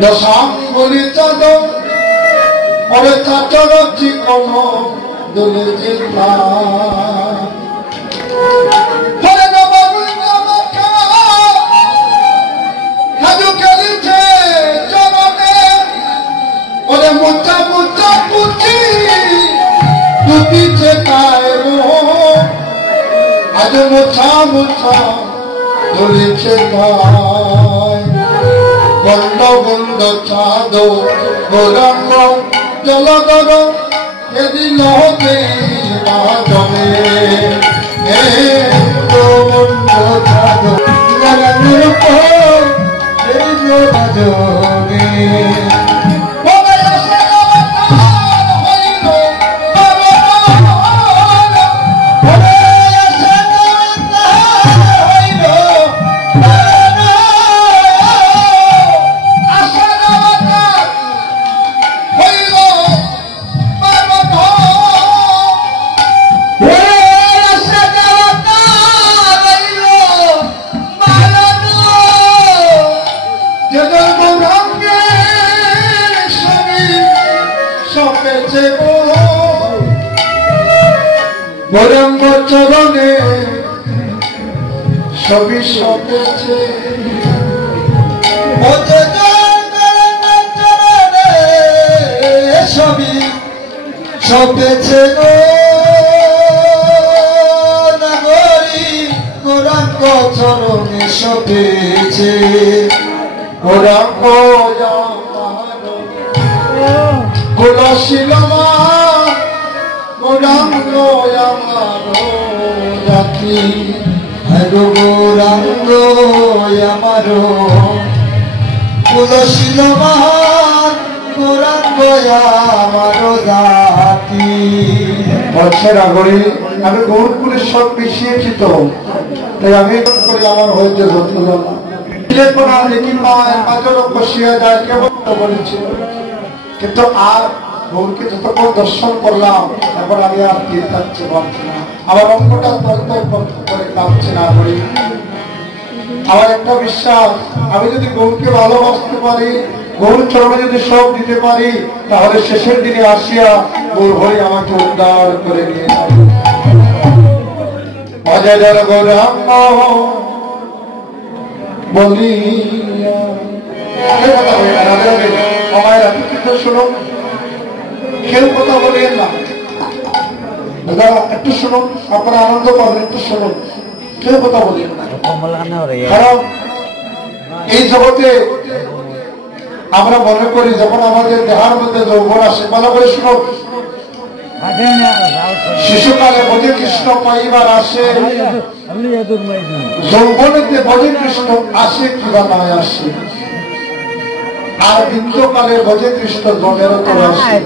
দশাঙ্গুলি চাঁদ ওরে চাচর চিকন দোলে জিল্লা হরে নবাবুল নামকা হাজু খেলিছে চরণে ওরে মুচা মুচা পুচি দুটিছে কায়রো আজ মুছা মুছা ধরেছে গায় গন্ড গন্ড চাঁদ গৌরাঙ্গ জলধর এদিল জমে গন্ড চাঁদ জমে গৌরাঙ্গ চরণে সবই সপেছে সবই সপেছে নগরী গৌরাঙ্গ চরণে সপেছে গৌরাঙ্গ কুলশীল গৌরাঙ্গ আমার জাতি গৌরাঙ্গ আমার কুলশীল গৌরাঙ্গ আমার জাতি বছর আগরে আমি গৌরপুরের সব মিশিয়েছি তো তাই আমি করে আমার হয়েছে বসিয়া যায় কেমন বলেছিল কিন্তু আর গৌরকে যতক্ষণ দর্শন করলাম এখন আমি আর তীর থাকতে পারছি না আমার অঙ্কটা করে কাঁপছে না করি আমার একটা বিশ্বাস আমি যদি গৌরকে ভালোবাসতে পারি গৌর চরণে যদি সব দিতে পারি তাহলে শেষের দিনে আসিয়া গৌর হরি আমাকে উদ্ধার করে নিয়ে যায় অজয় জয় গৌরাঙ্গ বলি শুনো কেউ কথা বলেন না দাদা একটু শুনুন আপনারা আনন্দ পাবেন একটু শুনুন কেউ কথা বলেন না কারণ এই জগতে আমরা মনে করি যখন আমাদের দেহার মধ্যে যৌবন আসে ভালো করে শুনুন শিশুকালে বোঝে কৃষ্ণ পাইবার আসে যৌবনেতে বোঝে কৃষ্ণ আসে কিবা নয় আসে আর বৃদ্ধকালে বোঝে কৃষ্ণ জনের তো আসে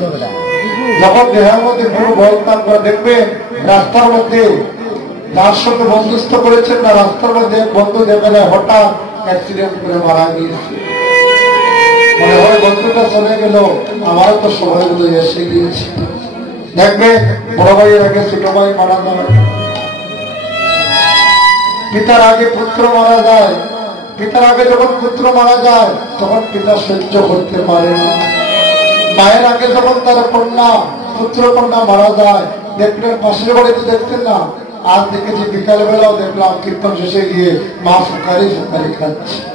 যখন দেহের মধ্যে কোনো বলতাম দেখবেন রাস্তার মধ্যে যার সঙ্গে বন্ধুস্থ করেছেন না রাস্তার মধ্যে বন্ধু দেখে হঠাৎ অ্যাক্সিডেন্ট করে মারা গিয়েছে মনে হয় বন্ধুটা চলে গেল আমারও তো সময়গুলো এসে গিয়েছে দেখবে বড় ভাইয়ের আগে ছোট ভাই মারা যায় পিতার আগে পুত্র মারা যায় পিতার আগে যখন পুত্র মারা যায় তখন পিতা সহ্য করতে পারে না মায়ের আগে যখন তার কন্যা পুত্র কন্যা মারা যায় দেখলেন পাশের বাড়িতে দেখতেন না আজ দেখেছি বিকাল বেলাও দেখলাম কীর্তন শেষে গিয়ে মা সুখারি সুখারি খাচ্ছে